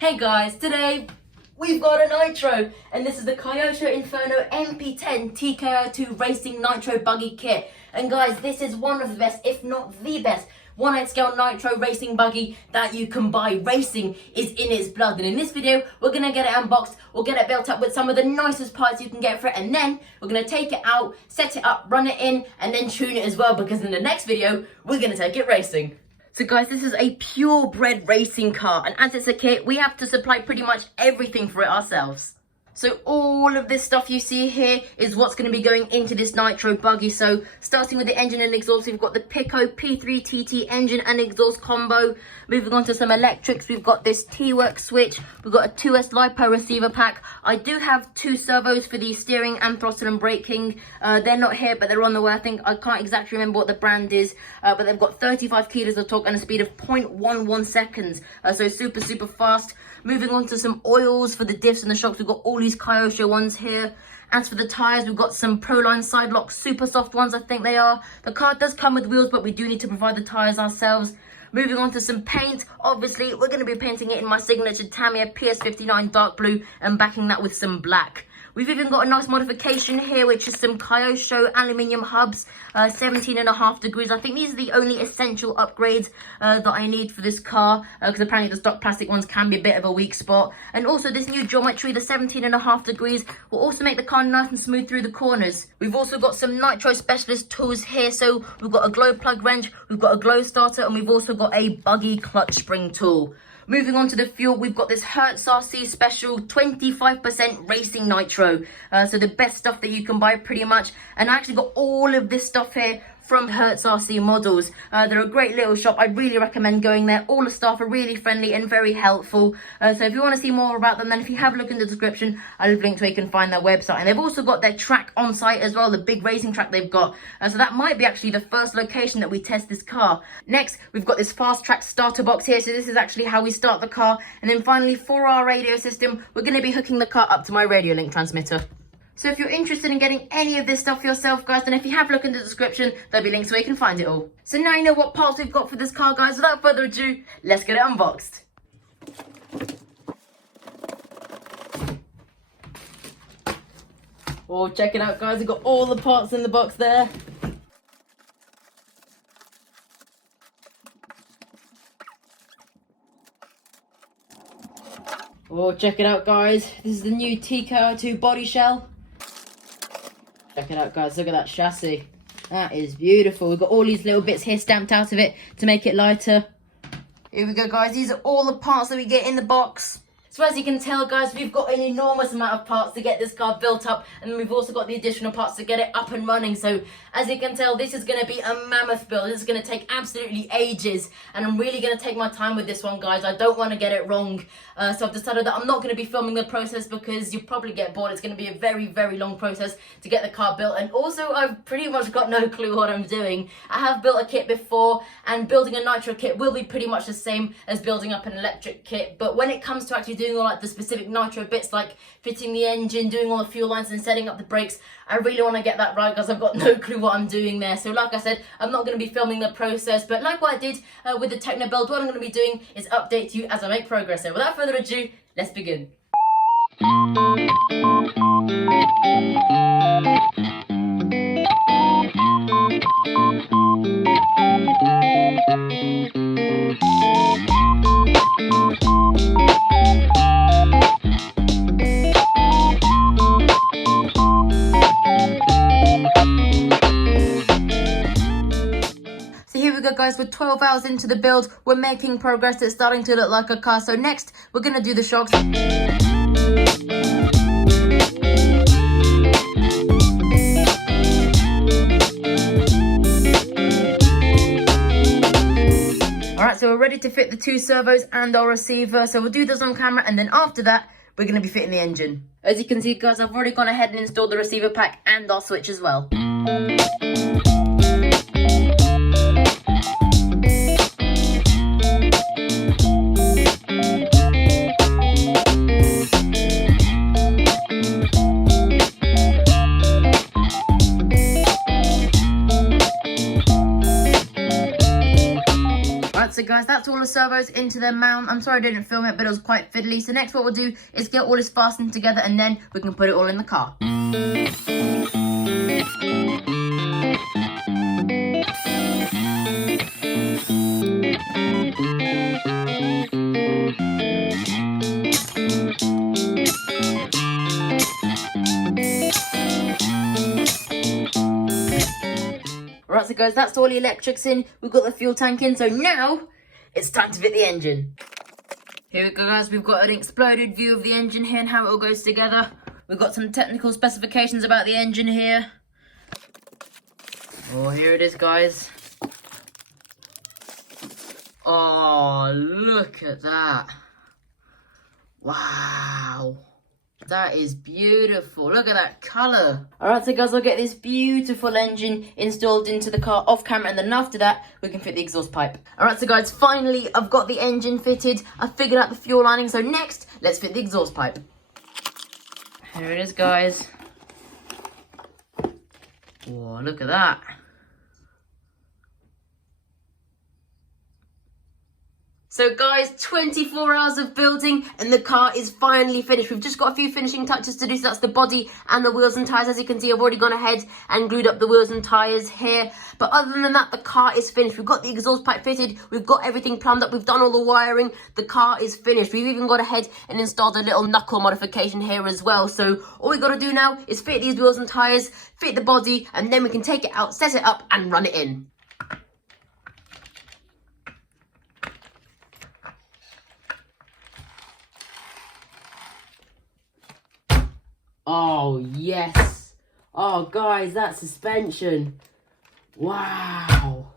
Hey guys, today we've got a nitro, and this is the Kyosho Inferno MP10 TKi2 Racing Nitro Buggy Kit. And guys, this is one of the best, if not the best, 1/8 scale nitro racing buggy that you can buy. Racing is in its blood, and in this video we're gonna get it unboxed, we'll get it built up with some of the nicest parts you can get for it, and then we're gonna take it out, set it up, run it in, and then tune it as well, because in the next video we're gonna take it racing. So guys, this is a purebred racing car, and as it's a kit, we have to supply pretty much everything for it ourselves. So all of this stuff you see here is what's going to be going into this nitro buggy. So starting with the engine and exhaust, we've got the Pico P3 TT engine and exhaust combo. Moving on to some electrics, we've got this T-Work switch, we've got a 2S LiPo receiver pack. I do have 2 servos for the steering and throttle and braking. They're not here, but they're on the way. I think I can't exactly remember what the brand is, but they've got 35 kilos of torque and a speed of 0.11 seconds. So super fast. Moving on to some oils for the diffs and the shocks, we've got all these Kyosho ones here. As for the tyres, we've got some Proline side lock super soft ones, I think they are. The car does come with wheels, but we do need to provide the tyres ourselves. Moving on to some paint, obviously we're going to be painting it in my signature Tamiya PS59 dark blue and backing that with some black. We've even got a nice modification here, which is some Kyosho aluminium hubs, 17.5 degrees. I think these are the only essential upgrades that I need for this car, because apparently the stock plastic ones can be a bit of a weak spot. And also this new geometry, the 17.5 degrees, will also make the car nice and smooth through the corners. We've also got some Nitro Specialist tools here. So we've got a glow plug wrench, we've got a glow starter, and we've also got a buggy clutch spring tool. Moving on to the fuel, we've got this Hertz RC Special 25% Racing Nitro. So the best stuff that you can buy pretty much. And I actually got all of this stuff here from Hertz RC models. They're a great little shop. I really recommend going there. All the staff are really friendly and very helpful. So if you want to see more about them, then if you have a look in the description, I'll leave a link where you can find their website. And they've also got their track on site as well, the big racing track they've got. So that might be actually the first location that we test this car. Next, we've got this fast track starter box here. So this is actually how we start the car. And then finally, for our radio system, we're going to be hooking the car up to my radio link transmitter. So if you're interested in getting any of this stuff for yourself, guys, then if you have a look in the description, there'll be links where you can find it all. So now you know what parts we've got for this car, guys. Without further ado, let's get it unboxed. Oh, check it out, guys. We've got all the parts in the box there. Oh, check it out, guys. This is the new TKi2 body shell. Check it out, guys. Look at that chassis. That is beautiful. We've got all these little bits here stamped out of it to make it lighter. Here we go, guys. These are all the parts that we get in the box. So as you can tell, guys, we've got an enormous amount of parts to get this car built up, and we've also got the additional parts to get it up and running. So as you can tell, this is going to be a mammoth build. This is going to take absolutely ages, and I'm really going to take my time with this one, guys. I don't want to get it wrong. So I've decided that I'm not going to be filming the process because you'll probably get bored. It's going to be a very long process to get the car built, and also I've pretty much got no clue what I'm doing. I have built a kit before, and building a nitro kit will be pretty much the same as building up an electric kit, but when it comes to actually doing all like the specific nitro bits, like fitting the engine, doing all the fuel lines and setting up the brakes, I really want to get that right, because I've got no clue what I'm doing there. So like I said, I'm not going to be filming the process, but like what I did with the techno build, what I'm going to be doing is update you as I make progress. So without further ado, let's begin. Guys, we're 12 hours into the build. We're making progress. It's starting to look like a car. So next, we're going to do the shocks. Alright, so we're ready to fit the 2 servos and our receiver. So we'll do this on camera, and then after that, we're going to be fitting the engine. As you can see, guys, I've already gone ahead and installed the receiver pack and our switch as well. So guys, that that's all the servos into their mount. I'm sorry I didn't film it, but it was quite fiddly. So next what we'll do is get all this fastened together and then we can put it all in the car. Right, so guys, that's all the electrics in. We've got the fuel tank in, so now it's time to fit the engine. Here we go, guys. We've got an exploded view of the engine here and how it all goes together. We've got some technical specifications about the engine here. Oh, here it is, guys. Oh, look at that. Wow. That is beautiful. Look at that colour. Alright, so guys, I'll get this beautiful engine installed into the car off camera, and then after that, we can fit the exhaust pipe. Alright, so guys, finally, I've got the engine fitted. I've figured out the fuel lining, so next, let's fit the exhaust pipe. Here it is, guys. Whoa, look at that. So guys, 24 hours of building and the car is finally finished. We've just got a few finishing touches to do, so that's the body and the wheels and tyres. As you can see, I've already gone ahead and glued up the wheels and tyres here. But other than that, the car is finished. We've got the exhaust pipe fitted. We've got everything plumbed up. We've done all the wiring. The car is finished. We've even gone ahead and installed a little knuckle modification here as well. So all we've got to do now is fit these wheels and tyres, fit the body, and then we can take it out, set it up and run it in. Oh, yes. Oh, guys, that suspension. Wow.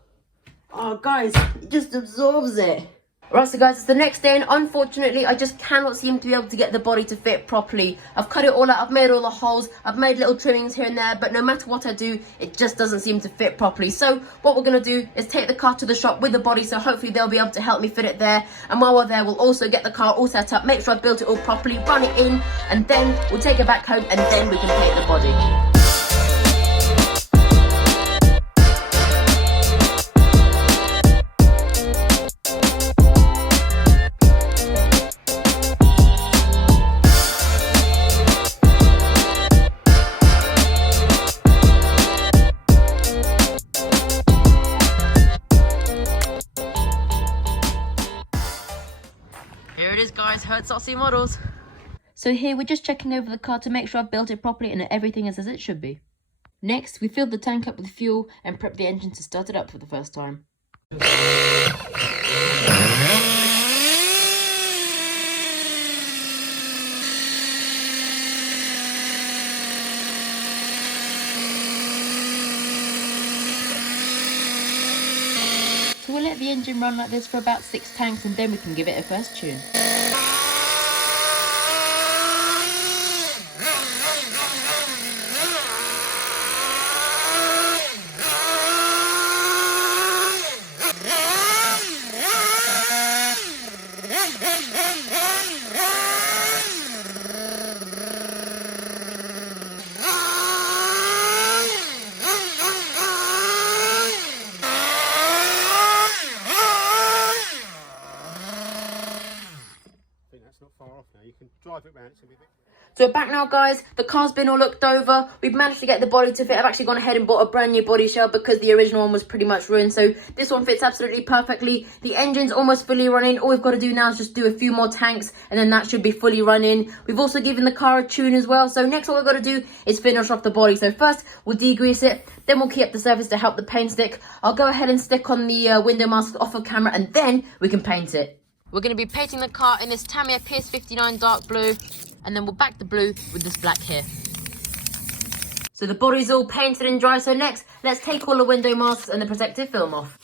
Oh, guys, it just absorbs it. Right, so guys, it's the next day, and unfortunately, I just cannot seem to be able to get the body to fit properly. I've cut it all out, I've made all the holes, I've made little trimmings here and there, but no matter what I do, it just doesn't seem to fit properly. So what we're going to do is take the car to the shop with the body, so hopefully they'll be able to help me fit it there. And while we're there, we'll also get the car all set up, make sure I've built it all properly, run it in, and then we'll take it back home, and then we can paint the body. Here it is, guys, Hertz.C models. So here we're just checking over the car to make sure I've built it properly and that everything is as it should be. Next, we filled the tank up with fuel and prepped the engine to start it up for the first time. So we'll let the engine run like this for about 6 tanks and then we can give it a first tune. You can drive it round, it's gonna be a bit... So we're back now, guys. The car's been all looked over. We've managed to get the body to fit. I've actually gone ahead and bought a brand new body shell because the original one was pretty much ruined. So this one fits absolutely perfectly. The engine's almost fully running. All we've got to do now is just do a few more tanks and then that should be fully running. We've also given the car a tune as well. So next what we've got to do is finish off the body. So first we'll degrease it. Then we'll key up the surface to help the paint stick. I'll go ahead and stick on the window mask off of camera and then we can paint it. We're going to be painting the car in this Tamiya PS59 dark blue, and then we'll back the blue with this black here. So the body's all painted and dry, so next, let's take all the window masks and the protective film off.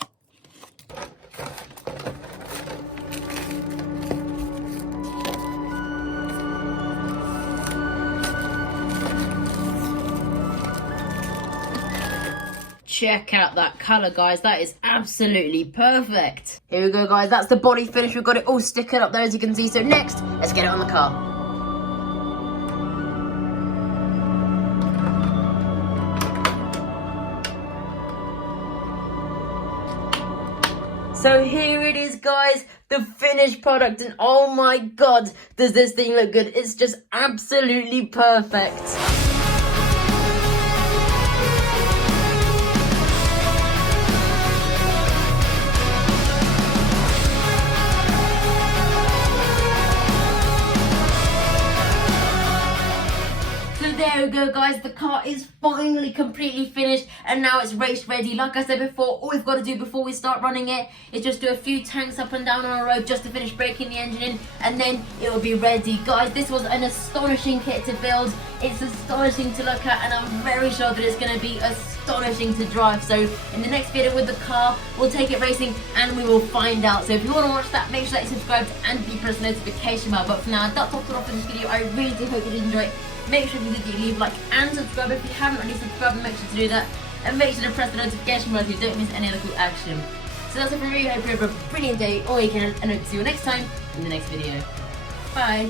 Check out that colour, guys. That is absolutely perfect. Here we go, guys. That's the body finish. We've got it all sticking up there, as you can see. So next, let's get it on the car. So here it is, guys, the finished product, and oh my god, does this thing look good. It's just absolutely perfect. There we go, guys, the car is finally completely finished and now it's race ready. Like I said before, all we've got to do before we start running it is just do a few tanks up and down on a road just to finish breaking the engine in, and then it will be ready. Guys, this was an astonishing kit to build. It's astonishing to look at, and I'm very sure that it's going to be astonishing to drive. So in the next video with the car, we'll take it racing and we will find out. So if you want to watch that, make sure that you subscribe and you press the notification bell. But for now, that's all for this video. I really do hope you did enjoy it. Make sure you leave a like and subscribe if you haven't already subscribed. Make sure to do that, and make sure to press the notification bell so you don't miss any other cool action. So that's it from me. I hope you have a brilliant day or weekend, and I hope to see you next time in the next video. Bye.